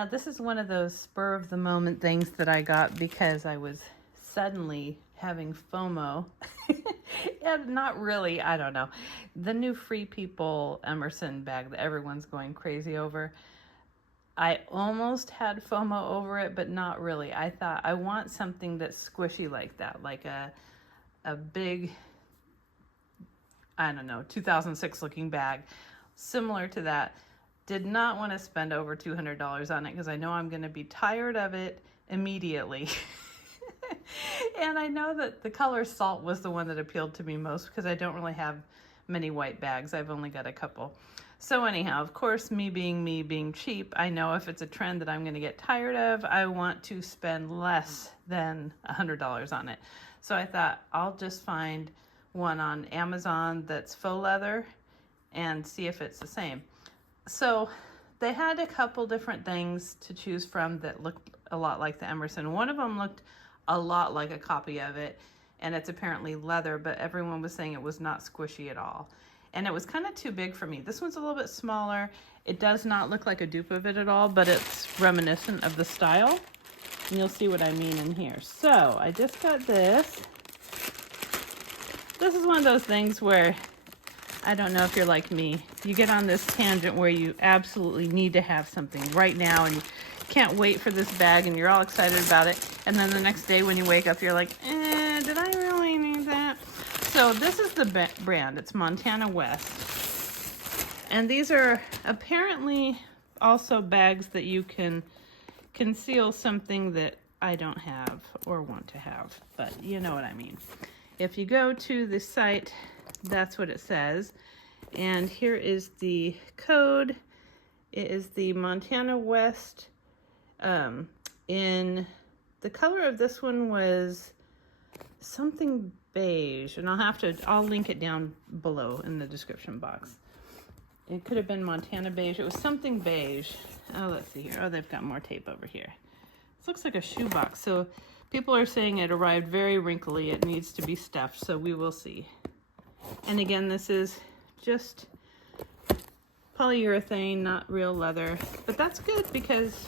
Now this is one of those spur of the moment things that I got because I was suddenly having FOMO. And not really, I don't know. The new Free People Emerson bag that everyone's going crazy over. I almost had FOMO over it, but not really. I thought I want something that's squishy like that, like a big, I don't know, 2006 looking bag, similar to that. Did not want to spend over $200 on it because I know I'm going to be tired of it immediately. And I know that the color Salt was the one that appealed to me most because I don't really have many white bags. I've only got a couple. So anyhow, of course, me being cheap, I know if it's a trend that I'm going to get tired of, I want to spend less than $100 on it. So I thought I'll just find one on Amazon that's faux leather and see if it's the same. So they had a couple different things to choose from that looked a lot like the Emerson. One of them looked a lot like a copy of it, and it's apparently leather, but everyone was saying it was not squishy at all. And it was kind of too big for me. This one's a little bit smaller. It does not look like a dupe of it at all, but it's reminiscent of the style. And you'll see what I mean in here. So I just got this. This is one of those things where, I don't know if you're like me, you get on this tangent where you absolutely need to have something right now and you can't wait for this bag and you're all excited about it. And then the next day when you wake up, you're like, did I really need that? So this is the brand. It's Montana West. And these are apparently also bags that you can conceal something that I don't have or want to have. But you know what I mean. If you go to the site, that's what it says. And here is the code. It is the Montana West. In the color of this one was something beige, and I'll link it down below in the description box. It could have been Montana beige. It was something beige. Oh, let's see here. Oh, they've got more tape over here. This looks like a shoebox. So people are saying it arrived very wrinkly. It needs to be stuffed, so we will see. And again, this is just polyurethane, not real leather. But that's good because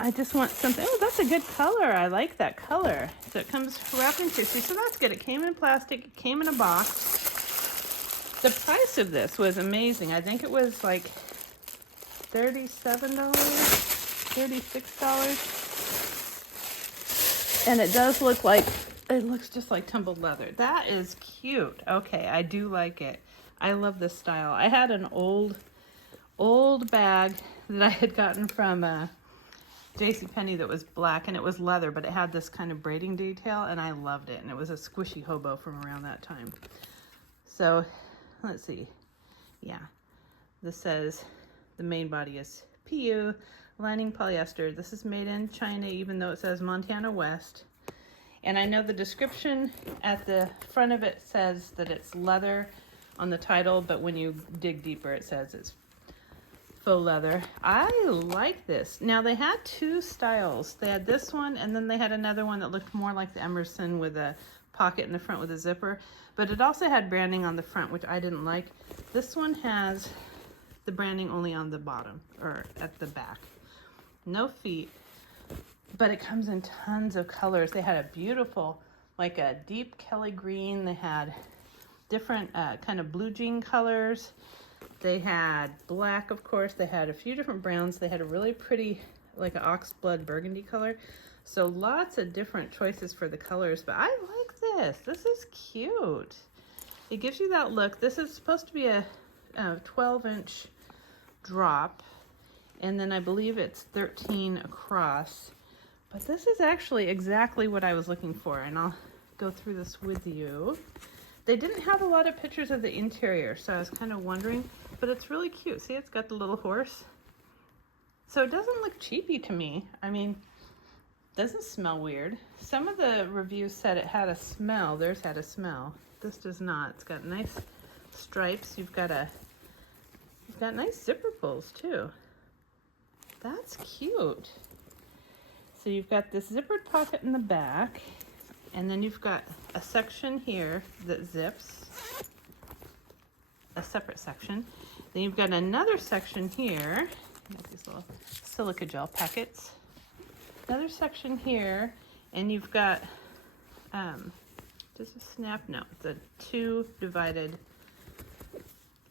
I just want something. Oh, that's a good color. I like that color. So it comes wrapped in tissue, so that's good. It came in plastic. It came in a box. The price of this was amazing. I think it was like $37, $36. And it does look like, it looks just like tumbled leather. That is cute. Okay, I do like it. I love this style. I had an old bag that I had gotten from JCPenney that was black, and it was leather, but it had this kind of braiding detail, and I loved it. And it was a squishy hobo from around that time. So let's see. Yeah, this says the main body is PU, lining polyester. This is made in China, even though it says Montana West. And I know the description at the front of it says that it's leather on the title, but when you dig deeper, it says it's faux leather. I like this. Now they had two styles. They had this one, and then they had another one that looked more like the Emerson with a pocket in the front with a zipper, but it also had branding on the front, which I didn't like. This one has the branding only on the bottom or at the back. No feet, but it comes in tons of colors. They had a beautiful, like a deep Kelly green. They had different kind of blue jean colors. They had black, of course. They had a few different browns. They had a really pretty, like an oxblood burgundy color. So lots of different choices for the colors, but I like this. This is cute. It gives you that look. This is supposed to be a 12-inch drop, and then I believe it's 13 across. But this is actually exactly what I was looking for, and I'll go through this with you. They didn't have a lot of pictures of the interior, so I was kind of wondering, but it's really cute. See, it's got the little horse. So it doesn't look cheapy to me. I mean, it doesn't smell weird. Some of the reviews said it had a smell. Theirs had a smell. This does not. It's got nice stripes. You've got nice zipper pulls too. That's cute. So you've got this zippered pocket in the back, and then you've got a section here that zips, a separate section. Then you've got another section here. Got these little silica gel packets. Another section here, and you've got, does it snap? No, the 2 divided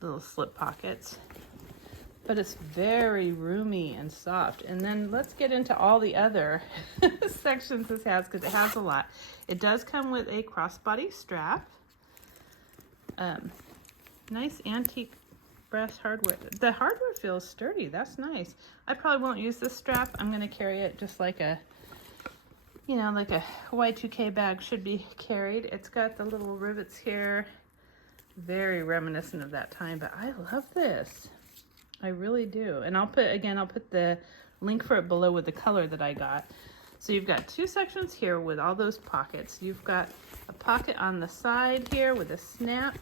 little slip pockets. But it's very roomy and soft. And then let's get into all the other sections this has, because it has a lot. It does come with a crossbody strap. Nice antique brass hardware. The hardware feels sturdy. That's nice. I probably won't use this strap. I'm going to carry it just like a, you know, like a Y2K bag should be carried. It's got the little rivets here. Very reminiscent of that time, but I love this. I really do. And I'll put the link for it below with the color that I got. So you've got 2 sections here with all those pockets. You've got a pocket on the side here with a snap.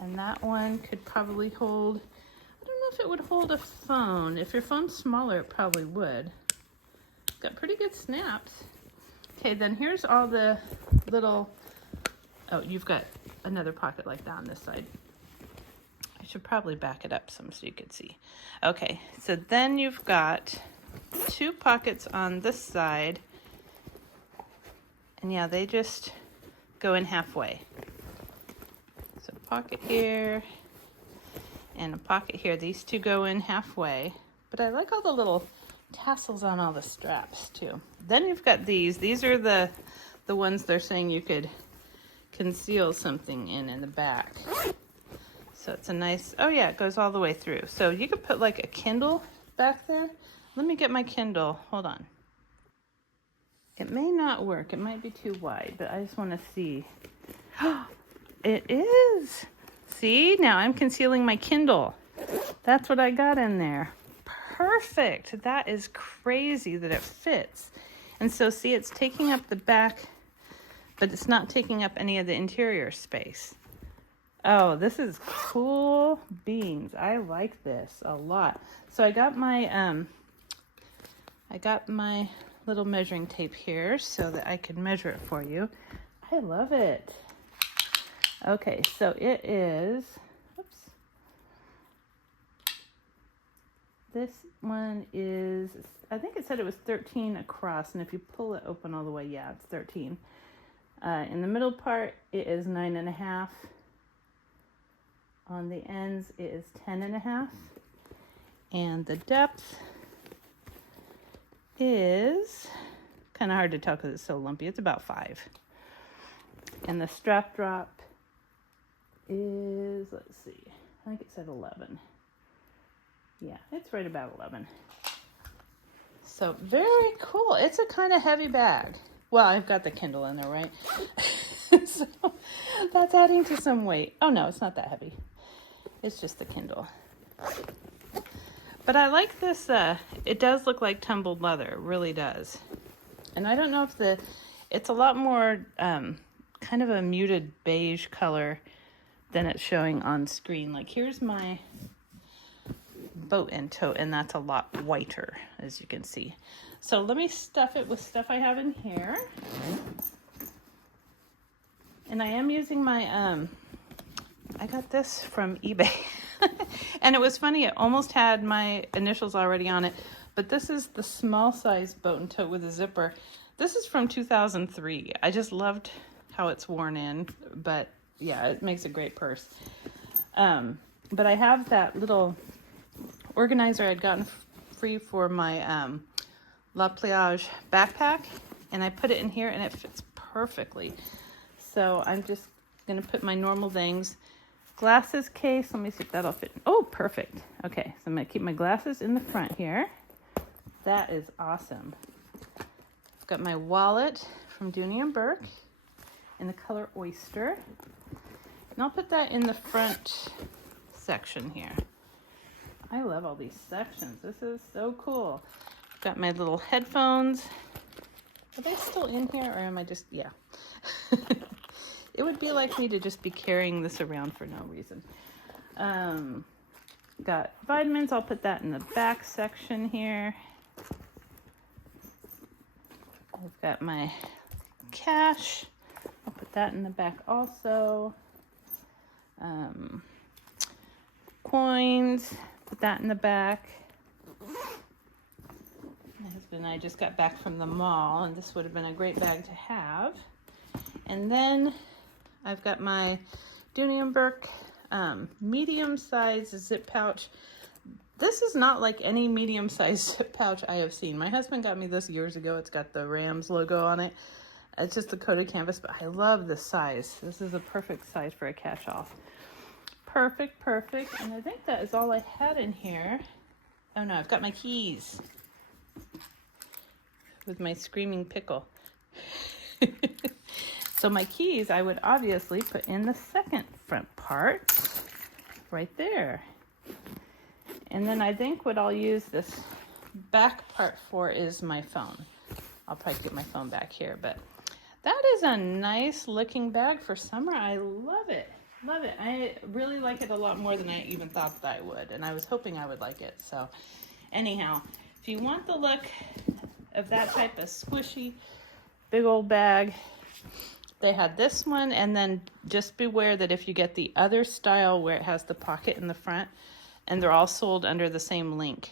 And that one could probably hold, I don't know if it would hold a phone. If your phone's smaller, it probably would. It's got pretty good snaps. Okay, then here's all the little, oh, you've got another pocket like that on this side. I should probably back it up some so you can see. Okay, so then you've got 2 pockets on this side. And yeah, they just go in halfway. So pocket here and a pocket here. These 2 go in halfway. But I like all the little tassels on all the straps too. Then you've got these. These are the ones they're saying you could conceal something in the back. So it's a nice, oh yeah, it goes all the way through. So you could put like a Kindle back there. Let me get my Kindle, hold on. It may not work, it might be too wide, but I just wanna see. It is. See, now I'm concealing my Kindle. That's what I got in there. Perfect, that is crazy that it fits. And so see, it's taking up the back, but it's not taking up any of the interior space. Oh, this is cool beans. I like this a lot. So I got my little measuring tape here so that I can measure it for you. I love it. Okay, so it is, oops. This one is, I think it said it was 13 across, and if you pull it open all the way, yeah, it's 13. In the middle part, it is 9.5. On the ends, it is 10.5. And the depth is kind of hard to tell because it's so lumpy. It's about 5. And the strap drop is, let's see, I think it said 11. Yeah, it's right about 11. So very cool. It's a kind of heavy bag. Well, I've got the Kindle in there, right? So that's adding to some weight. Oh no, it's not that heavy. It's just the Kindle. But I like this, it does look like tumbled leather, it really does. And I don't know if it's a lot more kind of a muted beige color than it's showing on screen. Like here's my boat end tote, and that's a lot whiter, as you can see. So let me stuff it with stuff I have in here. And I am using my, I got this from eBay. And it was funny, it almost had my initials already on it. But this is the small size boat and tote with a zipper. This is from 2003. I just loved how it's worn in. But yeah, it makes a great purse. But I have that little organizer I'd gotten free for my La Plage backpack. And I put it in here and it fits perfectly. So I'm just going to put my normal things. Glasses case, let me see if that'll fit. Oh, perfect. Okay, so I'm going to keep my glasses in the front here. That is awesome. I've got my wallet from Dooney & Burke in the color Oyster. And I'll put that in the front section here. I love all these sections. This is so cool. Got my little headphones. Are they still in here or am I just, yeah. It would be like me to just be carrying this around for no reason. Got vitamins. I'll put that in the back section here. I've got my cash. I'll put that in the back also. Coins. Put that in the back. My husband and I just got back from the mall, and this would have been a great bag to have. And then I've got my Dooney & Burke medium-sized zip pouch. This is not like any medium-sized zip pouch I have seen. My husband got me this years ago. It's got the Rams logo on it. It's just a coated canvas, but I love this size. This is a perfect size for a catch-all. Perfect, perfect. And I think that is all I had in here. Oh no, I've got my keys with my screaming pickle. So my keys I would obviously put in the second front part right there. And then I think what I'll use this back part for is my phone. I'll probably get my phone back here, but that is a nice looking bag for summer. I love it. Love it. I really like it a lot more than I even thought that I would, and I was hoping I would like it. So anyhow, if you want the look of that type of squishy big old bag, they had this one, and then just beware that if you get the other style where it has the pocket in the front, and they're all sold under the same link,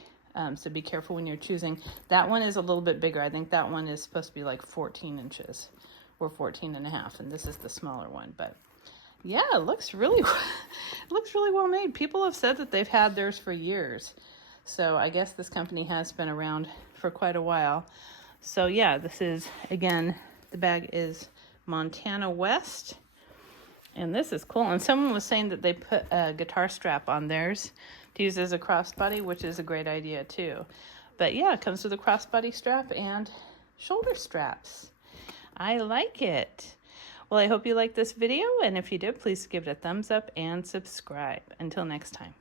so be careful when you're choosing. That one is a little bit bigger. I think that one is supposed to be like 14 inches or 14 and a half, and this is the smaller one. But yeah, it looks really well made. People have said that they've had theirs for years, so I guess this company has been around for quite a while. So yeah, this is, again, the bag is Montana West, and this is cool. And someone was saying that they put a guitar strap on theirs to use as a crossbody, which is a great idea too. But yeah, it comes with a crossbody strap and shoulder straps. I like it. Well, I hope you liked this video, and if you did, please give it a thumbs up and subscribe. Until next time.